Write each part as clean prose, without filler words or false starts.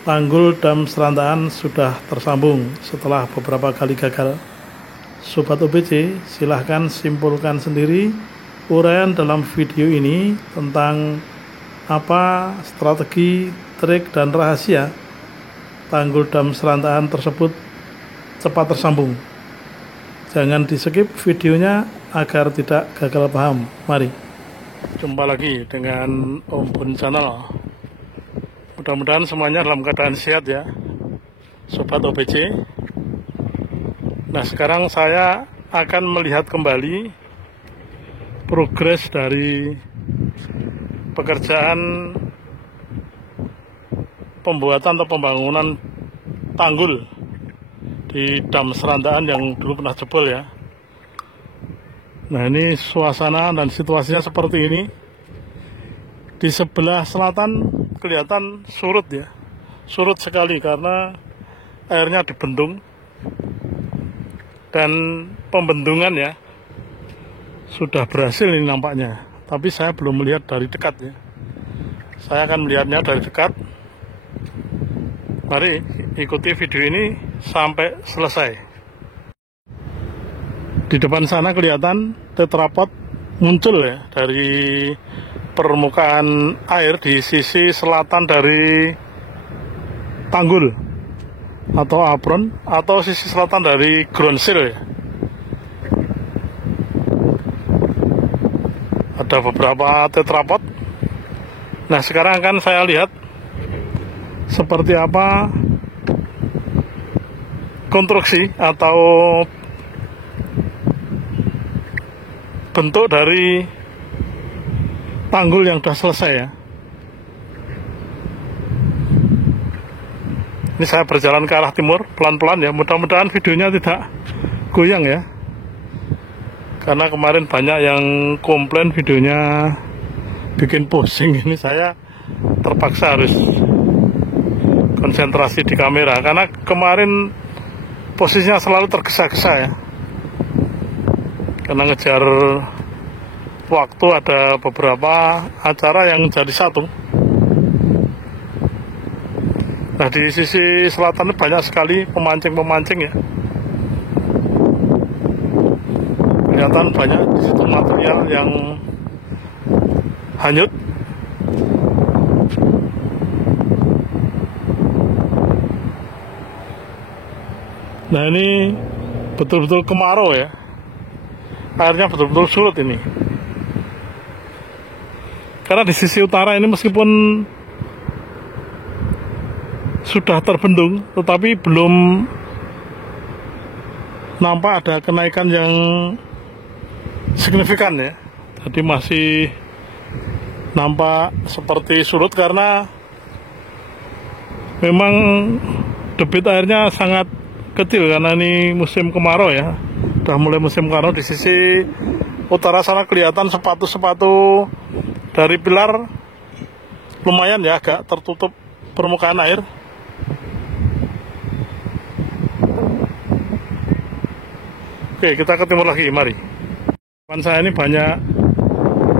Tanggul Dam Serantaan sudah tersambung setelah beberapa kali gagal. Sobat OBC, silahkan simpulkan sendiri uraian dalam video ini tentang apa strategi, trik, dan rahasia tanggul dam Serantaan tersebut cepat tersambung. Jangan di skip videonya agar tidak gagal paham. Mari. Jumpa lagi dengan Om Bun Channel. Mudah-mudahan semuanya dalam keadaan sehat ya, Sobat OBC. Nah, sekarang saya akan melihat kembali progres dari pekerjaan pembuatan atau pembangunan tanggul di Dam Serantaan yang dulu pernah jebol ya. Nah, ini suasana dan situasinya seperti ini. Di sebelah selatan kelihatan surut ya, surut sekali karena airnya dibendung, dan pembendungan ya sudah berhasil ini nampaknya, tapi saya belum melihat dari dekat ya. Saya akan melihatnya dari dekat. Mari ikuti video ini sampai selesai. Di depan sana kelihatan tetrapod muncul ya dari permukaan air di sisi selatan dari tanggul atau apron, atau sisi selatan dari ground seal ya. Ada beberapa tetrapod. Nah, sekarang akan saya lihat seperti apa konstruksi atau bentuk dari tanggul yang sudah selesai ya. Ini saya berjalan ke arah timur pelan-pelan ya. Mudah-mudahan videonya tidak goyang ya, karena kemarin banyak yang komplain videonya bikin pusing. Ini saya terpaksa harus konsentrasi di kamera karena kemarin posisinya selalu tergesa-gesa ya, karena ngejar waktu, ada beberapa acara yang jadi satu. Nah, di sisi selatan banyak sekali pemancing-pemancing ya. Kelihatan banyak di situ material yang hanyut. Nah, ini betul-betul kemarau ya. Airnya betul-betul surut ini. Karena di sisi utara ini meskipun sudah terbendung, tetapi belum nampak ada kenaikan yang signifikan ya. Jadi masih nampak seperti surut karena memang debit airnya sangat kecil karena ini musim kemarau ya. Udah mulai musim kemarau. Di sisi utara sana kelihatan sepatu-sepatu dari pilar lumayan ya, agak tertutup permukaan air. Oke, kita ke timur lagi, mari. Depan saya ini banyak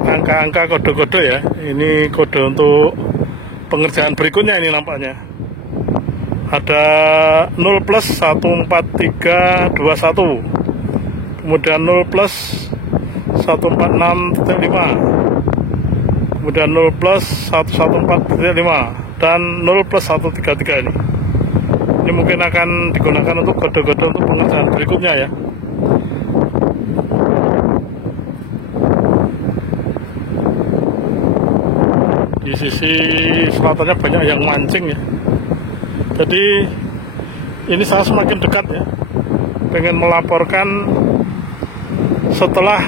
angka-angka, kode-kode ya. Ini kode untuk pengerjaan berikutnya ini nampaknya. Ada 0 plus 14321, kemudian 0 plus 146.5, kemudian 0 plus 114.5, dan 0 plus 133 ini. Ini mungkin akan digunakan untuk kode-kode untuk pengerjaan berikutnya ya. Di sisi selatannya banyak yang mancing ya. Jadi ini saya semakin dekat ya, pengen melaporkan setelah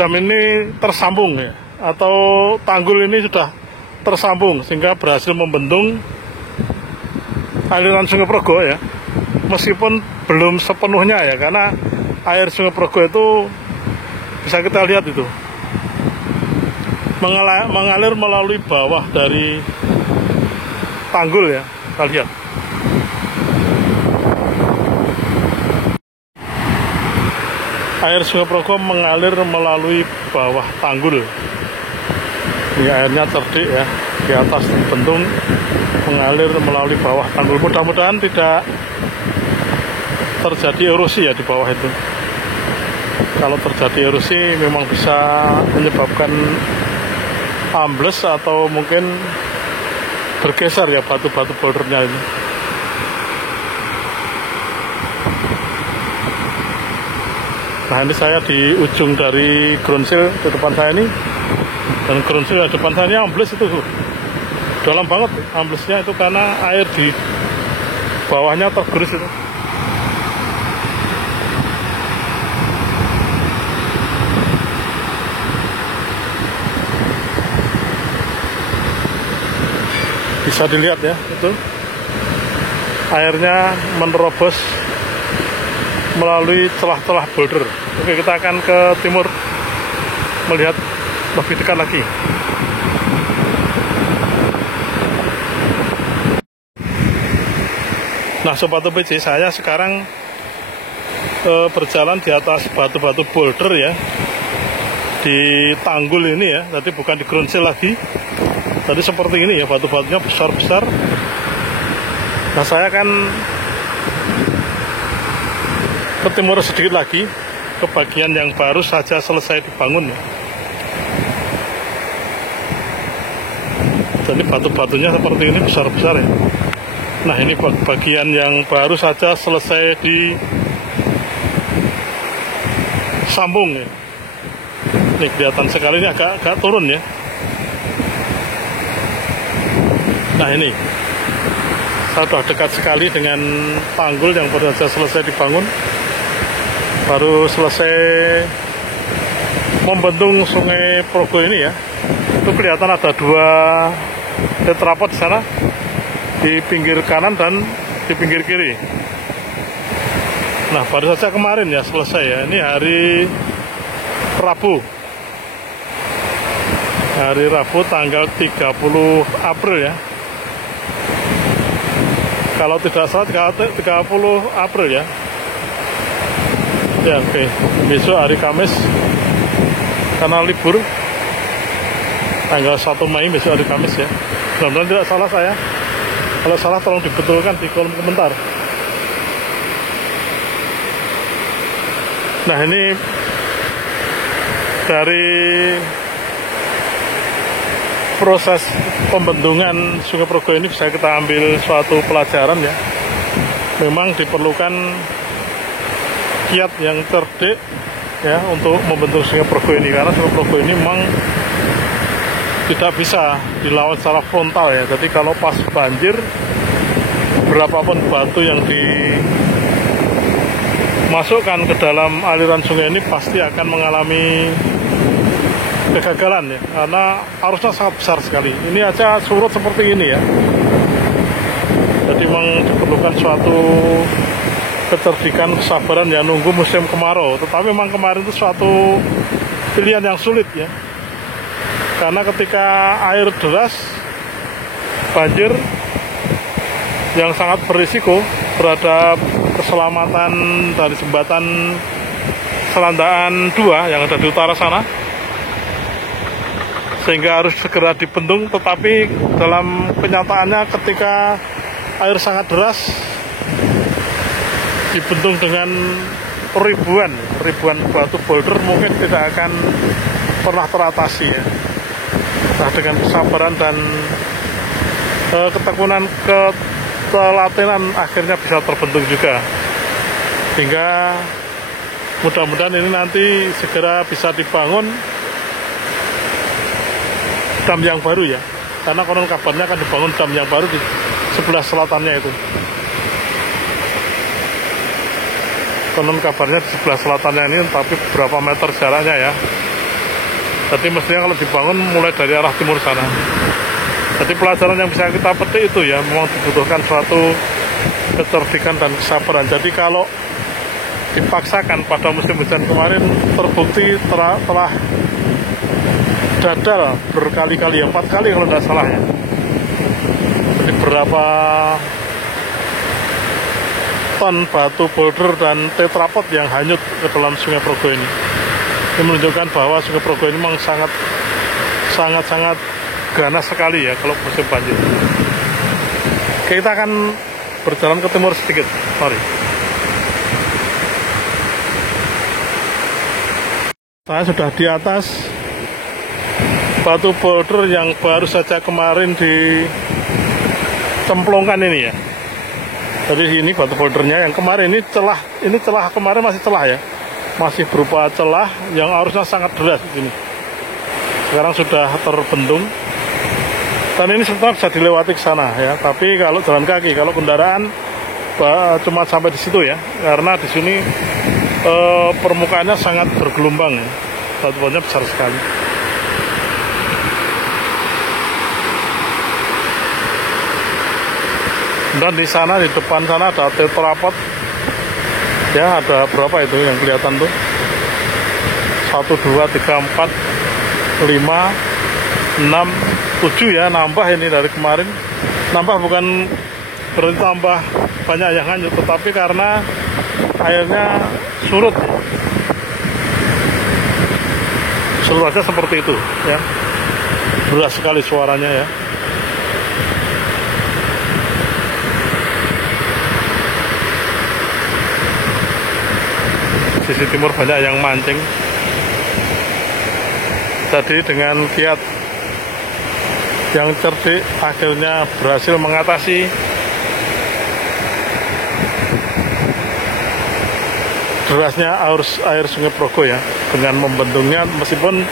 dam ini tersambung ya, atau tanggul ini sudah tersambung sehingga berhasil membendung aliran Sungai Progo ya. Meskipun belum sepenuhnya ya, karena air Sungai Progo itu bisa kita lihat itu mengalir melalui bawah dari tanggul ya, kita lihat. Air Sungai Progo mengalir melalui bawah tanggul. Ini airnya cerdik ya. di atas bendung mengalir melalui bawah tanggul. Mudah-mudahan tidak terjadi erosi ya di bawah itu. Kalau terjadi erosi memang bisa menyebabkan ambles atau mungkin bergeser ya batu-batu bouldernya ini. Nah, ini saya di ujung dari ground seal di depan saya ini, dan ground seal di depan saya ini ambles itu dalam banget amblesnya itu karena air di bawahnya tergerus itu. Bisa dilihat ya, itu airnya menerobos melalui celah-celah boulder. Oke, kita akan ke timur melihat lebih dekat lagi. Nah, Sobat OPC, saya sekarang berjalan di atas batu-batu boulder ya, di tanggul ini ya. Tadi bukan di ground seal lagi. Tadi seperti ini ya, batu-batunya besar-besar. Nah, saya akan ke timur sedikit lagi, ke bagian yang baru saja selesai dibangun ya. Jadi batu-batunya seperti ini besar-besar ya. Nah, ini bagian yang baru saja selesai disambung ya. Ini kelihatan sekali, ini agak turun ya. Nah, ini saya sudah dekat sekali dengan tanggul yang baru saja selesai dibangun. Baru selesai membendung Sungai Progo ini ya. Itu kelihatan ada 2 tetrapod di sana, di pinggir kanan dan di pinggir kiri. Nah, baru saja kemarin ya selesai ya. Ini hari Rabu. Hari Rabu tanggal 30 April ya. Kalau tidak salah 30 April ya. Ya, oke. Besok hari Kamis karena libur, tanggal 1 Mei besok hari Kamis ya. Mudah-mudahan tidak salah saya. Kalau salah tolong dibetulkan di kolom komentar. Nah, ini dari proses pembendungan Sungai Progo ini bisa kita ambil suatu pelajaran ya. Memang diperlukan kiat yang cerdik ya untuk membentuk Sungai Progo ini, karena Sungai Progo ini memang tidak bisa dilawan secara frontal ya. Jadi kalau pas banjir, berapapun batu yang dimasukkan ke dalam aliran sungai ini pasti akan mengalami kegagalan ya, karena arusnya sangat besar sekali. Ini aja surut seperti ini ya. Jadi memang diperlukan suatu kecerdikan, kesabaran ya, nunggu musim kemarau. Tetapi memang kemarin itu suatu pilihan yang sulit ya, karena ketika air deras, banjir yang sangat berisiko terhadap keselamatan dari jembatan Selandaan 2 yang ada di utara sana, sehingga harus segera dibendung. Tetapi dalam kenyataannya ketika air sangat deras, dibendung dengan ribuan batu boulder, mungkin tidak akan pernah teratasi ya. Nah, dengan kesabaran dan ketekunan, ketelatenan, akhirnya bisa terbentuk juga. Hingga mudah-mudahan ini nanti segera bisa dibangun dam yang baru ya. Karena konon kabarnya akan dibangun dam yang baru di sebelah selatannya itu. Konon kabarnya di sebelah selatannya ini, tapi berapa meter jaraknya ya. Jadi mestinya kalau dibangun mulai dari arah timur sana. Jadi pelajaran yang bisa kita petik itu ya, memang dibutuhkan suatu kecerdikan dan kesabaran. Jadi kalau dipaksakan pada musim hujan kemarin, terbukti telah dadal berkali-kali ya, 4 kali kalau tidak salah ya. Jadi berapa ton batu boulder dan tetrapod yang hanyut ke dalam Sungai Progo ini. Ini menunjukkan bahwa Sungai Progo ini memang sangat ganas sekali ya kalau musim banjir. Oke, kita akan berjalan ke timur sedikit, mari. Saya sudah di atas batu boulder yang baru saja kemarin dicemplungkan ini ya. Jadi ini batu bouldernya yang kemarin ini celah kemarin masih celah ya, masih berupa celah yang arusnya sangat deras ini. Sekarang sudah terbendung dan ini sebenarnya bisa dilewati ke sana ya. Tapi kalau jalan kaki, kalau kendaraan cuma sampai di situ ya, karena di sini permukaannya sangat bergelombang ya, batu-batunya besar sekali. Dan di sana, di depan sana ada tetrapod ya, ada berapa itu yang kelihatan tuh, 1, 2, 3, 4, 5, 6, 7 ya, nambah ini dari kemarin. Nambah bukan berarti tambah banyak yang hanyut, tetapi karena airnya surut. Surutnya seperti itu ya, berat sekali suaranya ya. Sisi timur banyak yang mancing. Jadi dengan kiat yang cerdik akhirnya berhasil mengatasi derasnya air Sungai Progo ya, dengan membendungnya meskipun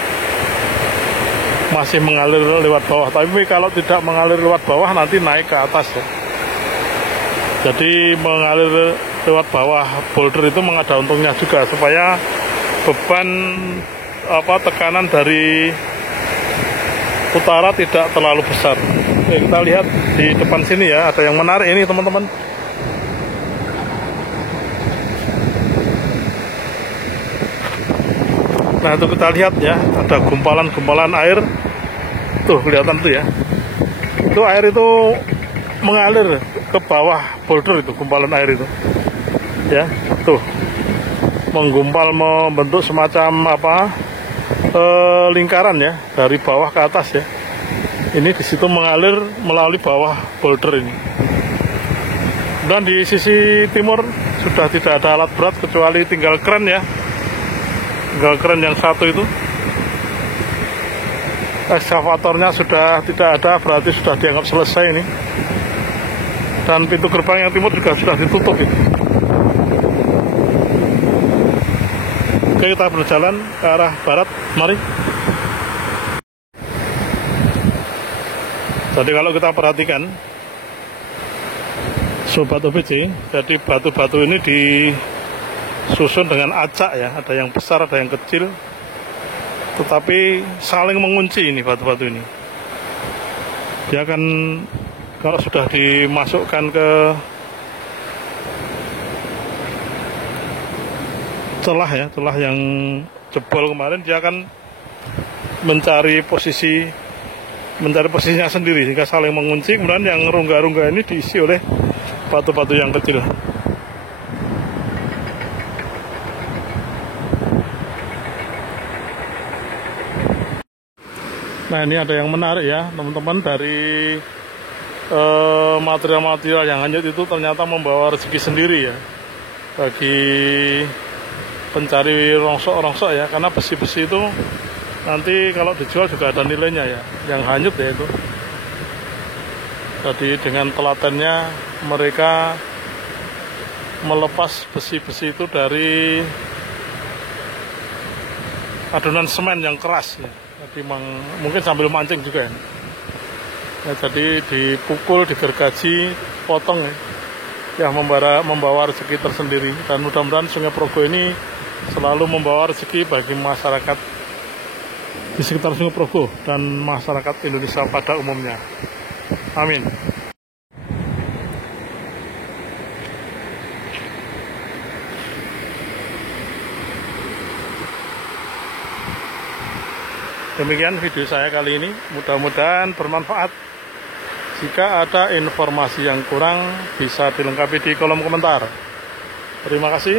masih mengalir lewat bawah, tapi kalau tidak mengalir lewat bawah nanti naik ke atas ya. Jadi mengalir lewat bawah boulder itu ada untungnya juga, supaya beban tekanan dari utara tidak terlalu besar. Oke, kita lihat di depan sini ya, ada yang menarik ini teman-teman. Nah itu kita lihat ya, ada gumpalan-gumpalan air. Tuh kelihatan tuh ya. Itu air itu mengalir ke bawah boulder itu, gumpalan air itu. Ya, tuh. Menggumpal membentuk semacam lingkaran ya, dari bawah ke atas ya. Ini di situ mengalir melalui bawah boulder ini. Dan di sisi timur sudah tidak ada alat berat kecuali tinggal kren ya. Tinggal kren yang satu itu. Ekskavatornya sudah tidak ada, berarti sudah dianggap selesai ini. Dan pintu gerbang yang timur juga sudah ditutup itu. Oke, kita berjalan ke arah barat, mari. Jadi kalau kita perhatikan Sobat OBC, jadi batu-batu ini disusun dengan acak ya, ada yang besar, ada yang kecil, tetapi saling mengunci ini batu-batu ini. Dia akan, kalau sudah dimasukkan ke celah ya, celah yang jebol kemarin, dia akan mencari posisinya sendiri jika saling mengunci. Kemudian yang rongga-rongga ini diisi oleh batu-batu yang kecil. Nah ini ada yang menarik ya teman-teman, dari material-material yang hanyut itu ternyata membawa rezeki sendiri ya bagi pencari rongsok-rongsok ya, karena besi-besi itu nanti kalau dijual juga ada nilainya ya, yang hanyut ya itu. Jadi dengan telatennya mereka melepas besi-besi itu dari adonan semen yang keras ya. Jadi mungkin sambil mancing juga ya. Ya, jadi dipukul, digergaji, potong ya, membawa rezeki tersendiri. Dan mudah-mudahan Sungai Progo ini selalu membawa rezeki bagi masyarakat di sekitar Sungai Progo dan masyarakat Indonesia pada umumnya. Amin. Demikian video saya kali ini, mudah-mudahan bermanfaat. Jika ada informasi yang kurang bisa dilengkapi di kolom komentar. Terima kasih.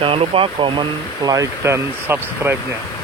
Jangan lupa komen, like, dan subscribe-nya.